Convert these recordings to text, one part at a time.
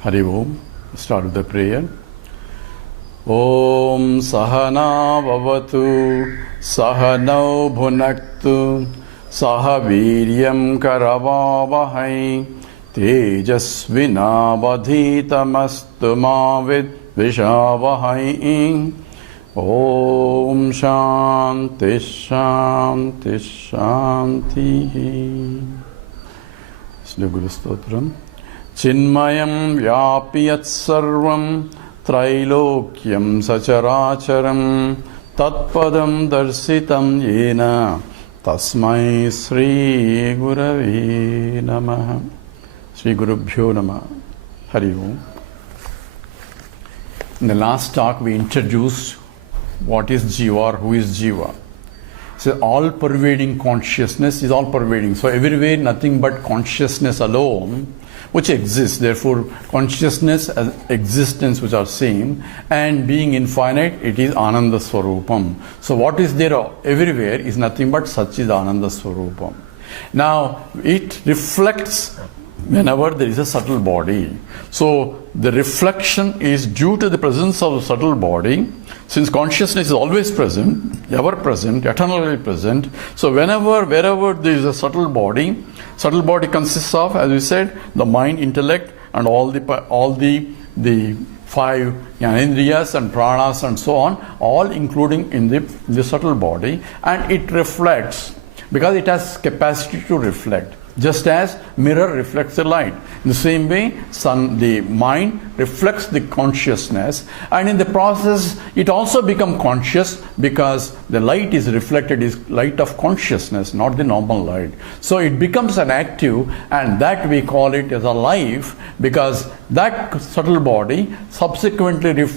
Hari Om. Start with the prayer. Om Sahana Bhavatu Sahanau Bhunaktu Sahaviryam Karavavahai Tejasvinavadhitamastu Mavid Vishavahai. Om Shanti Shanti Shanti. Shri Guru Stotram. Chinmayam Vyapiyat Sarvam Trailokyam Sacharacharam Tatpadam Darsitam Yena Tasmai Sri Gurave Namaha. Sri Gurubhyo Namaha. Hari Om. In the last talk we introduced what is Jiva or who is Jiva. So all-pervading consciousness is all-pervading. So everywhere nothing but consciousness alone which exists. Therefore consciousness as existence which are same, and being infinite, it is Ananda Swarupam. So what is there everywhere is nothing but Satchidananda Swarupam. Now it reflects whenever there is a subtle body. So the reflection is due to the presence of the subtle body. Since consciousness is always present, ever present, eternally present, so whenever, wherever there is a subtle body consists of, as we said, the mind, intellect, and all the five Jnanendriyas and pranas and so on, all including in the subtle body, and it reflects because it has capacity to reflect. Just as mirror reflects the light. In the same way, the mind reflects the consciousness, and in the process it also becomes conscious because the light is reflected is light of consciousness, not the normal light. So it becomes an active, and that we call it as a life, because that subtle body subsequently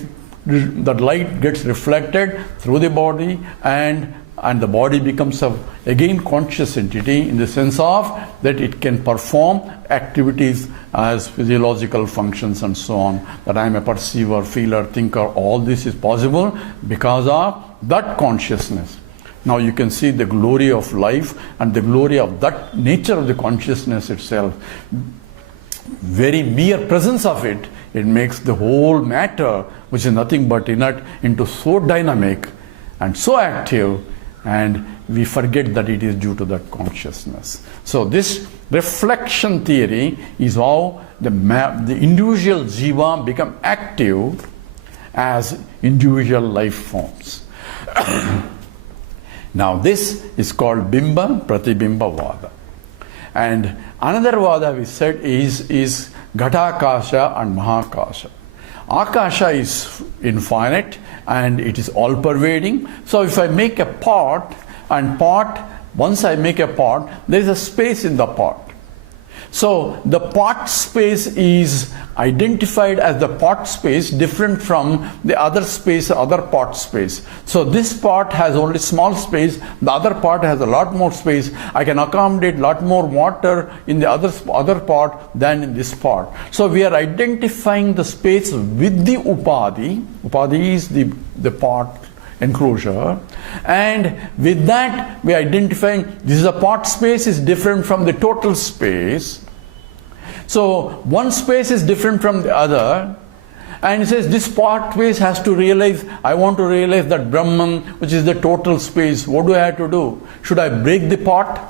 that light gets reflected through the body, and the body becomes again conscious entity in the sense of that it can perform activities as physiological functions and so on. That I am a perceiver, feeler, thinker, all this is possible because of that consciousness. Now you can see the glory of life and the glory of that nature of the consciousness itself. Very mere presence of it makes the whole matter, which is nothing but inert, into so dynamic and so active, and we forget that it is due to that consciousness. So this reflection theory is how the individual jiva become active as individual life forms. Now this is called Bimba Pratibimba Vada. And another Vada we said is Ghatakasha and Mahakasha. Akasha is infinite and it is all-pervading. So if I make a pot, once I make a pot, there is a space in the pot. So the pot space is identified as the pot space, different from the other space, other pot space. So this pot has only small space, the other pot has a lot more space. I can accommodate a lot more water in the other pot than in this pot. So we are identifying the space with the upadi. Upadi is the pot enclosure, and with that we are identifying this is a pot space is different from the total space. So one space is different from the other, and it says this pot space has to realize, I want to realize that Brahman, which is the total space. What do I have to do? Should I break the pot?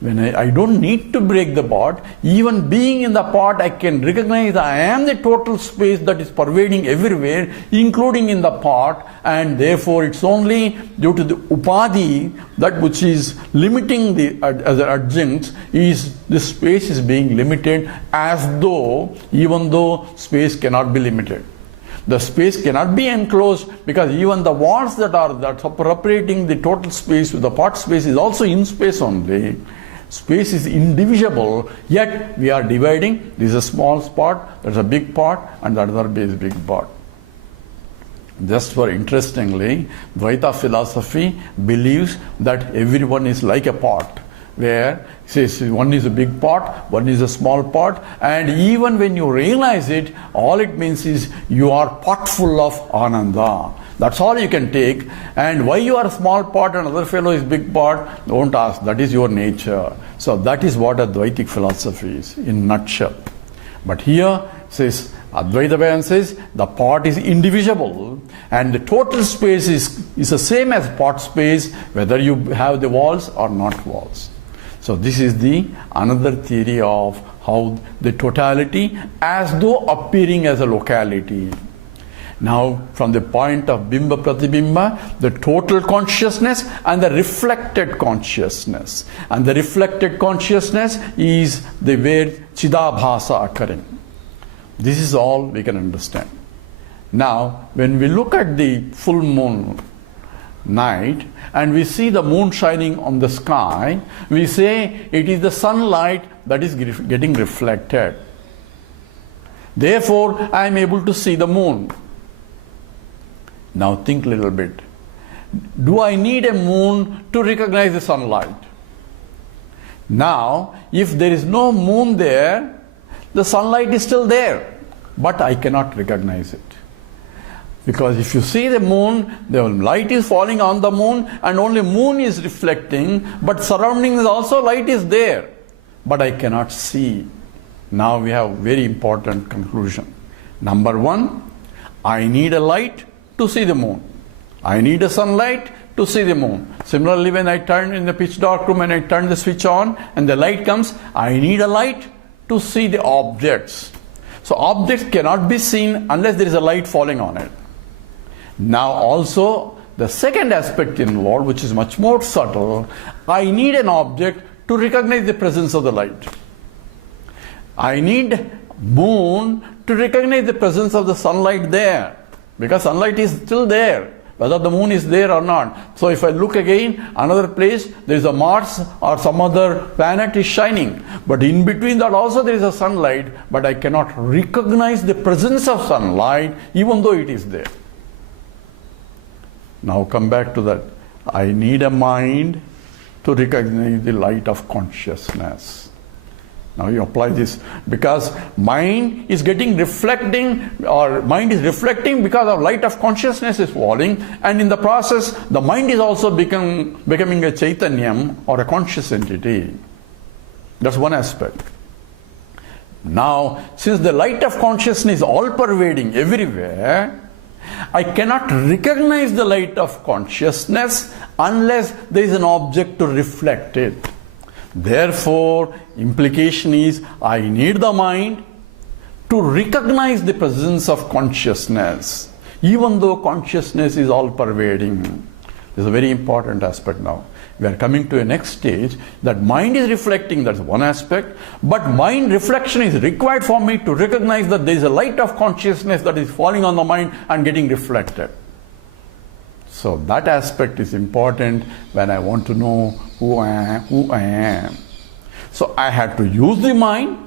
When I don't need to break the pot. Even being in the pot, I can recognize I am the total space that is pervading everywhere, including in the pot, and therefore it's only due to the upadi, that which is limiting the as an adjunct, is the space is being limited, as though, even though space cannot be limited. The space cannot be enclosed because even the walls that are separating the total space with the pot space is also in space only. Space is indivisible, yet we are dividing. This is a small pot, there's a big pot, and the other is big pot. Just for interestingly, Advaita philosophy believes that everyone is like a pot, where it says one is a big pot, one is a small pot, and even when you realize it, all it means is you are pot full of ananda. That's all you can take. And why you are a small pot and other fellow is big pot, don't ask. That is your nature. So that is what Advaitic philosophy is in nutshell. But here says, Advaita Vedanta says the pot is indivisible and the total space is the same as pot space whether you have the walls or not walls. So this is the another theory of how the totality as though appearing as a locality. Now from the point of Bimba Pratibimba, the total consciousness and the reflected consciousness. And the reflected consciousness is the where Chidabhasa occurring. This is all we can understand. Now, when we look at the full moon night and we see the moon shining on the sky, we say it is the sunlight that is getting reflected. Therefore, I am able to see the moon. Now think a little bit. Do I need a moon to recognize the sunlight? Now, if there is no moon there, the sunlight is still there, but I cannot recognize it. Because if you see the moon, the light is falling on the moon and only moon is reflecting, but surroundings also light is there, but I cannot see. Now we have very important conclusion. Number one, I need a light to see the moon. I need a sunlight to see the moon. Similarly, when I turn in the pitch dark room and I turn the switch on and the light comes, I need a light to see the objects. So objects cannot be seen unless there is a light falling on it. Now also the second aspect involved, which is much more subtle, I need an object to recognize the presence of the light. I need moon to recognize the presence of the sunlight there, because sunlight is still there, whether the moon is there or not. So if I look again, another place, there is a Mars or some other planet is shining. But in between that also there is a sunlight, but I cannot recognize the presence of sunlight even though it is there. Now come back to that. I need a mind to recognize the light of consciousness. Now you apply this, because mind is reflecting because of light of consciousness is falling, and in the process the mind is also becoming a chaitanyam or a conscious entity. That's one aspect. Now, since the light of consciousness is all pervading everywhere, I cannot recognize the light of consciousness unless there is an object to reflect it. Therefore, implication is I need the mind to recognize the presence of consciousness, even though consciousness is all pervading. This is a very important aspect now. We are coming to a next stage that mind is reflecting, that's one aspect, but mind reflection is required for me to recognize that there is a light of consciousness that is falling on the mind and getting reflected. So that aspect is important when I want to know who I am. So I had to use the mind,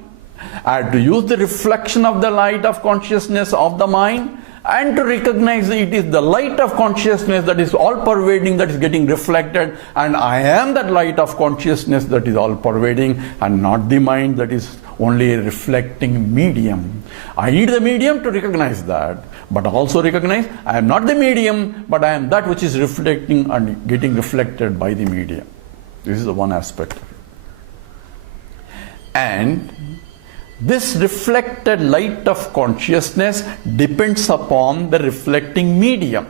I had to use the reflection of the light of consciousness of the mind, and to recognize that it is the light of consciousness that is all pervading, that is getting reflected, and I am that light of consciousness that is all pervading, and not the mind that is only a reflecting medium. I need the medium to recognize that, but also recognize I am not the medium, but I am that which is reflecting and getting reflected by the medium. This is the one aspect of it. And this reflected light of consciousness depends upon the reflecting medium.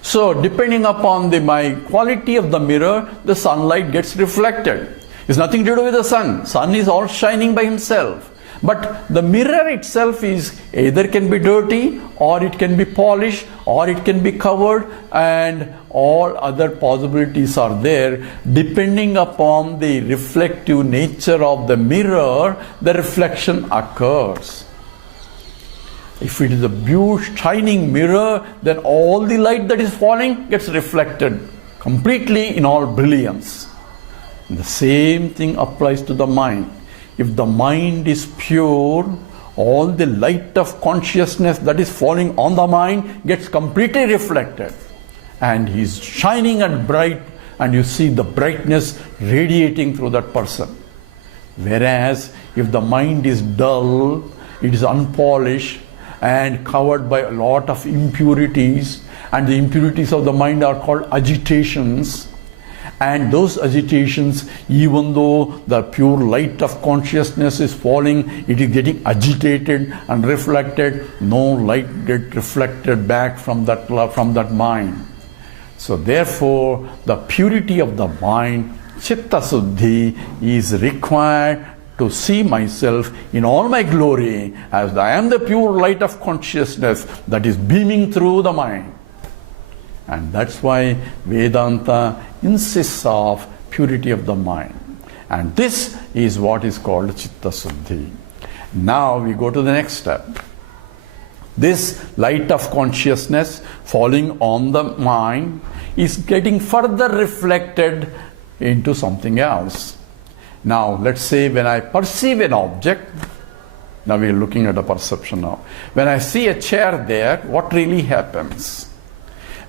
So depending upon my quality of the mirror, the sunlight gets reflected. It's nothing to do with the sun. Sun is all shining by himself. But the mirror itself is either can be dirty, or it can be polished, or it can be covered, and all other possibilities are there. Depending upon the reflective nature of the mirror, the reflection occurs. If it is a beautiful shining mirror, then all the light that is falling gets reflected completely in all brilliance. And the same thing applies to the mind. If the mind is pure, all the light of consciousness that is falling on the mind gets completely reflected. And he is shining and bright, and you see the brightness radiating through that person. Whereas if the mind is dull, it is unpolished and covered by a lot of impurities, and the impurities of the mind are called agitations, And those agitations, even though the pure light of consciousness is falling, it is getting agitated and reflected. No light gets reflected back from that mind. So therefore, the purity of the mind, Chitta Suddhi, is required to see myself in all my glory as I am the pure light of consciousness that is beaming through the mind. And that's why Vedanta insists of purity of the mind. And this is what is called Chitta Suddhi. Now we go to the next step. This light of consciousness falling on the mind is getting further reflected into something else. Now let's say when I perceive an object, now we are looking at a perception now. When I see a chair there, what really happens?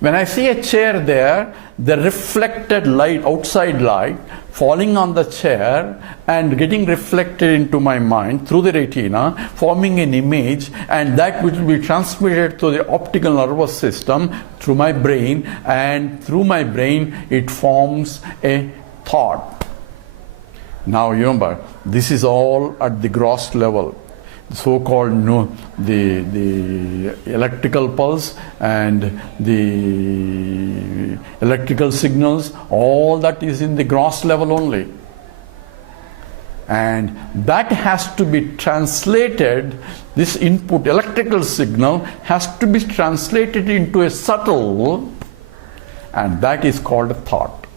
When I see a chair there, the reflected light, outside light, falling on the chair and getting reflected into my mind through the retina, forming an image, and that which will be transmitted to the optical nervous system through my brain, and through my brain it forms a thought. Now remember, this is all at the gross level. So-called the electrical pulse and the electrical signals, all that is in the gross level only. And that has to be translated, this input electrical signal has to be translated into a subtle, and that is called a thought.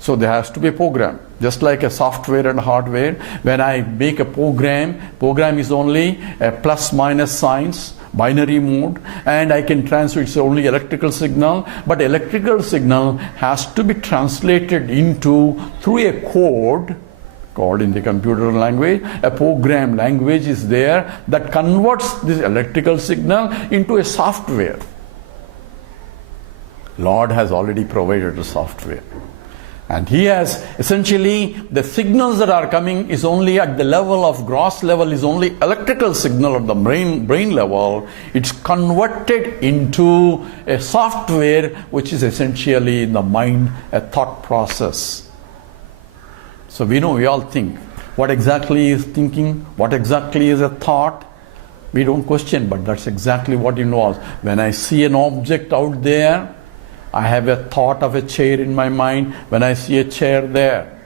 So there has to be a program. Just like a software and hardware, when I make a program is only a plus minus signs, binary mode, and I can transfer, it's only electrical signal, but electrical signal has to be translated into, through a code, called in the computer language, a program language is there that converts this electrical signal into a software. Lord has already provided the software. And he has essentially, the signals that are coming is only at the level of gross level, is only electrical signal at the brain level. It's converted into a software which is essentially in the mind, a thought process. So we all think. What exactly is thinking? What exactly is a thought? We don't question, but that's exactly what involves. When I see an object out there, I have a thought of a chair in my mind when I see a chair there.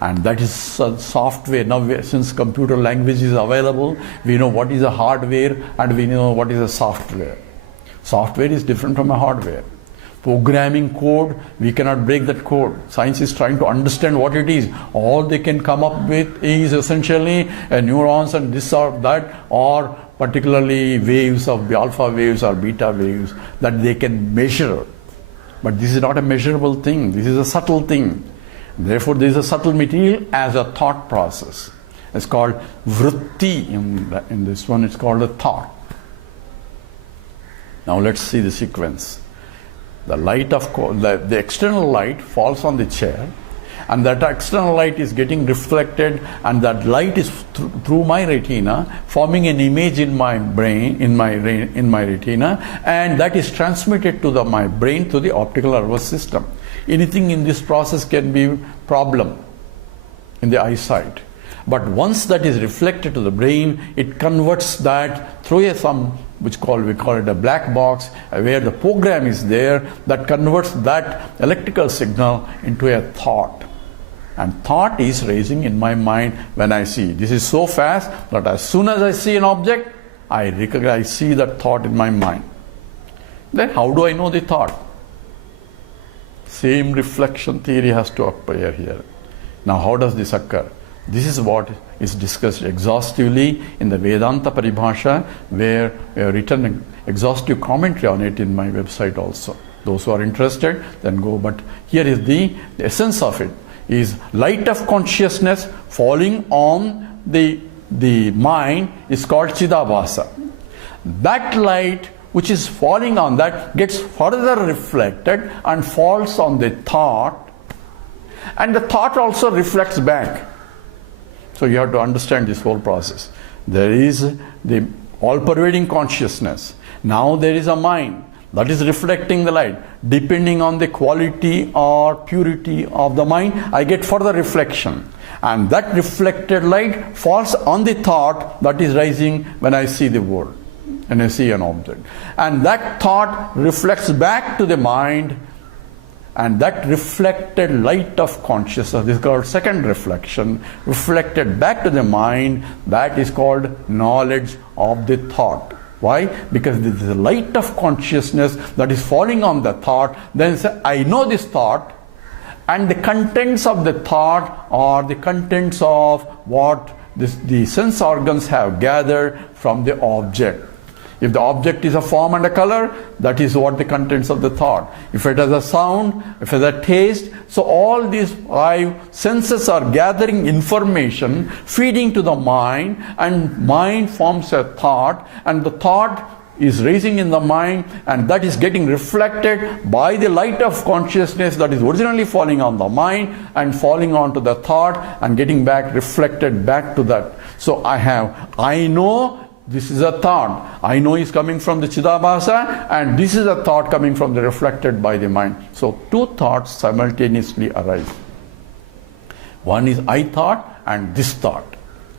And that is software. Now, since computer language is available, we know what is a hardware and we know what is a software. Software is different from a hardware. Programming code, we cannot break that code. Science is trying to understand what it is. All they can come up with is essentially neurons and this or that, or particularly waves of alpha waves or beta waves that they can measure. But this is not a measurable thing. This is a subtle thing. Therefore, there is a subtle material as a thought process. It's called vritti. In this one, it's called a thought. Now, let's see the sequence. The light of the external light falls on the chair, and that external light is getting reflected, and that light is through my retina, forming an image in my brain, in my retina, and that is transmitted to my brain through the optical nervous system. Anything in this process can be problem in the eyesight, but once that is reflected to the brain, it converts that through we call it a black box, where the program is there that converts that electrical signal into a thought. And thought is raising in my mind when I see. This is so fast that as soon as I see an object, I see that thought in my mind. Then how do I know the thought? Same reflection theory has to appear here. Now how does this occur? This is what is discussed exhaustively in the Vedanta Paribhasha, where I have written an exhaustive commentary on it in my website also. Those who are interested, then go. But here is the essence of it. Is light of consciousness falling on the mind is called Chidabhasa. That light which is falling on that gets further reflected and falls on the thought, and the thought also reflects back. So you have to understand this whole process. There is the all-pervading consciousness. Now there is a mind. that is reflecting the light. Depending on the quality or purity of the mind, I get further reflection. And that reflected light falls on the thought that is rising when I see the world, when I see an object. And that thought reflects back to the mind, and that reflected light of consciousness, this is called second reflection, reflected back to the mind, that is called knowledge of the thought. Why? Because this is the light of consciousness that is falling on the thought. Then say, I know this thought, and the contents of the thought are the contents of what the sense organs have gathered from the object. If the object is a form and a color, that is what the contents of the thought. If it has a sound, if it has a taste, so all these five senses are gathering information, feeding to the mind, and mind forms a thought, and the thought is raising in the mind, and that is getting reflected by the light of consciousness that is originally falling on the mind and falling onto the thought and getting back reflected back to that. So I know this is a thought. I know is coming from the Chidabhasa, and this is a thought coming from the reflected by the mind. So two thoughts simultaneously arise. One is I thought and this thought.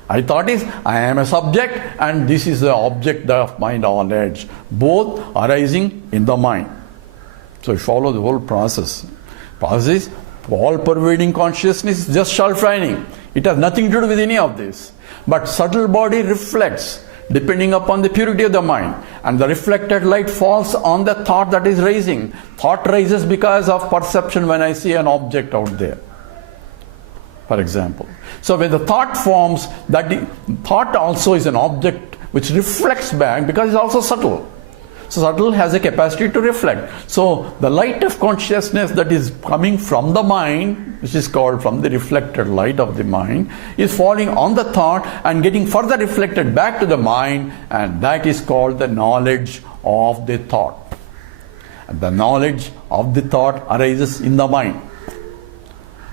I thought is I am a subject, and this is the object of my knowledge. Both arising in the mind. So you follow the whole process. Process is all pervading consciousness is just self-shining. It has nothing to do with any of this. But subtle body reflects depending upon the purity of the mind, and the reflected light falls on the thought that is rising. Thought rises because of perception when I see an object out there, for example. So when the thought forms, that the thought also is an object which reflects back because it's also subtle. So subtle has a capacity to reflect. So the light of consciousness that is coming from the mind, which is called from the reflected light of the mind, is falling on the thought and getting further reflected back to the mind, and that is called the knowledge of the thought. And the knowledge of the thought arises in the mind.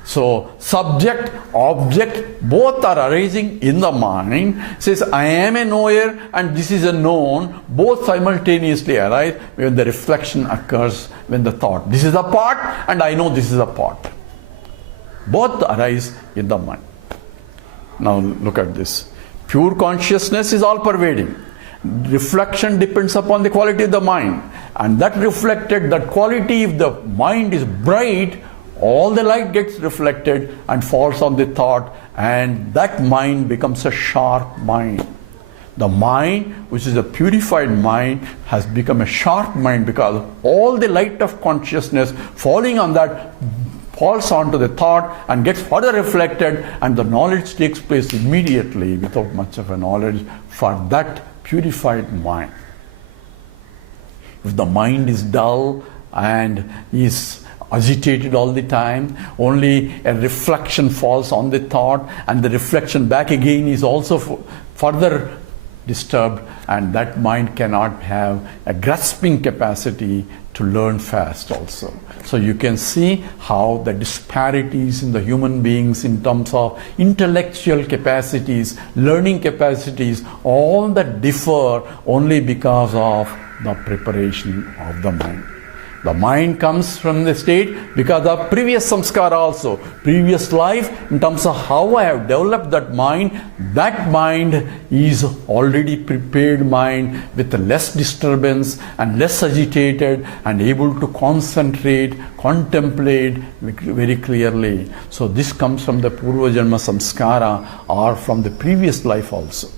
So subject, object, both are arising in the mind. Says I am a knower and this is a known. Both simultaneously arise when the reflection occurs, when the thought. This is a part and I know this is a part. Both arise in the mind. Now look at this. Pure consciousness is all pervading. Reflection depends upon the quality of the mind. And that reflected, that quality, if the mind is bright, all the light gets reflected and falls on the thought, and that mind becomes a sharp mind. The mind, which is a purified mind, has become a sharp mind because all the light of consciousness falling on that falls onto the thought and gets further reflected, and the knowledge takes place immediately without much of a knowledge for that purified mind. If the mind is dull and is agitated all the time, only a reflection falls on the thought, and the reflection back again is also further disturbed, and that mind cannot have a grasping capacity to learn fast also. So you can see how the disparities in the human beings in terms of intellectual capacities, learning capacities, all that differ only because of the preparation of the mind. The mind comes from the state because of previous samskara also. Previous life, in terms of how I have developed that mind is already prepared mind with less disturbance and less agitated and able to concentrate, contemplate very clearly. So this comes from the Purva Janma samskara or from the previous life also.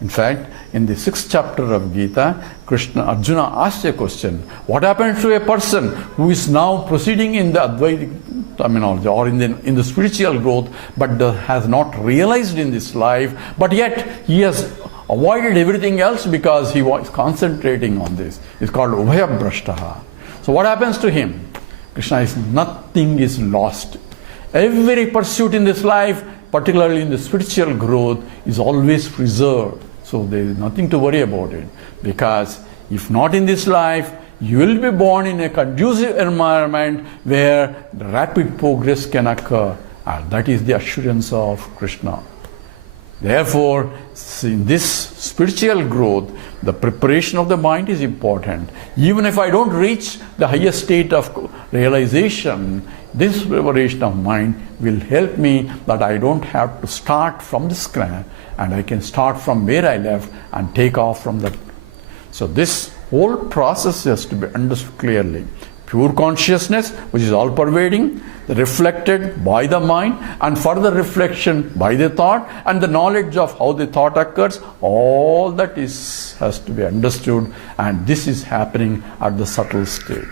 In fact, in the 6th chapter of Gita, Arjuna asked a question: what happens to a person who is now proceeding in the Advaita terminology or in the spiritual growth, but has not realized in this life, but yet he has avoided everything else because he was concentrating on this? It's called Ubhaya Brashtaha. So what happens to him? Krishna is nothing is lost. Every pursuit in this life, particularly in the spiritual growth, is always preserved. So there is nothing to worry about it. Because if not in this life, you will be born in a conducive environment where the rapid progress can occur. And that is the assurance of Krishna. Therefore, in this spiritual growth, the preparation of the mind is important. Even if I don't reach the highest state of realization, this preparation of mind will help me that I don't have to start from the scratch, and I can start from where I left and take off from that. So this whole process has to be understood clearly. Pure consciousness, which is all pervading, reflected by the mind, and further reflection by the thought, and the knowledge of how the thought occurs, all that has to be understood, and this is happening at the subtle state.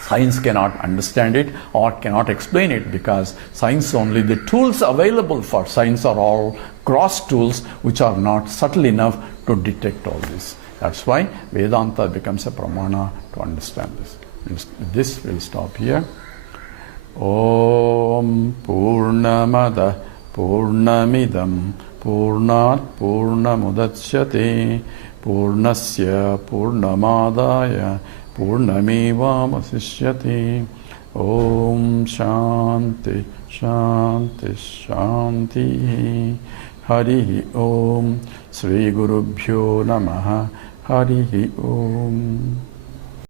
Science cannot understand it or cannot explain it, because science, only the tools available for science are all gross tools which are not subtle enough to detect all this. That's why Vedanta becomes a pramana to understand this. This will stop here. Om Purnamada Purnamidam Purnat Purnamudachyate Purnasya Purnamadaya Purnameva Vasishyate. Om Shanti Shanti Shanti. Hari Om. Sri Gurubhyo Namaha. Hari Om.